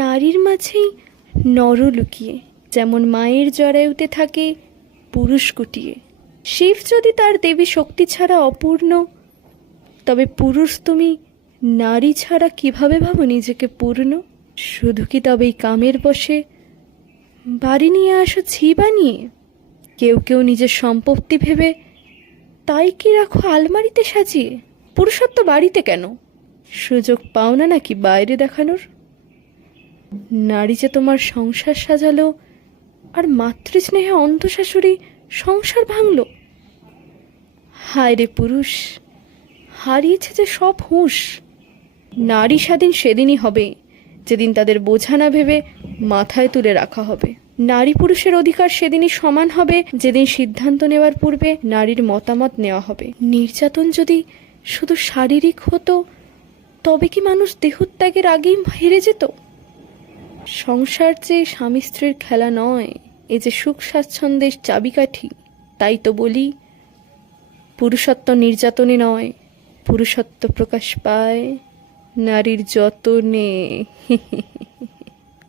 নারীর মাঝেই নর লুকিয়ে, যেমন মায়ের জরায়ুতে থাকে পুরুষ কুটিয়ে। শিব যদি তার দেবী শক্তি ছাড়া অপূর্ণ, তবে পুরুষ তুমি নারী ছাড়া কিভাবে ভাবো নিজেকে পূর্ণ? শুধু কি তবেই কামের বশে বাড়ি নিয়ে আসো ছি বানিয়ে? কেউ কেউ নিজের সম্পত্তি ভেবে তাই কি রাখো আলমারিতে সাজিয়ে? পুরুষত্ব বাড়িতে কেন? সুযোগ পাও না নাকি বাইরে দেখানোর? নারী যে তোমার সংসার সাজালো, আর মাতৃস্নেহে অন্ধ শাশুড়ি সংসার ভাঙল। হায় রে পুরুষ, হারিয়েছে যে সব হুঁশ। নারী স্বাধীন সেদিনই হবে, যেদিন তাদের বোঝা না ভেবে মাথায় তুলে রাখা হবে। নারী পুরুষের অধিকার সেদিনই সমান হবে, যেদিন সিদ্ধান্ত নেওয়ার পূর্বে নারীর মতামত নেওয়া হবে। নির্যাতন যদি শুধু শারীরিক হতো, তবে কি মানুষ দেহত্যাগের আগেই হেরে যেত? সংসার যে স্বামী স্ত্রীর খেলা নয়, এ যে সুখ স্বাচ্ছন্দ্যের চাবিকাঠি। তাই তো বলি, পুরুষত্ব নির্যাতনে নয়, পুরুষত্ব প্রকাশ পায় নারীর যতনে।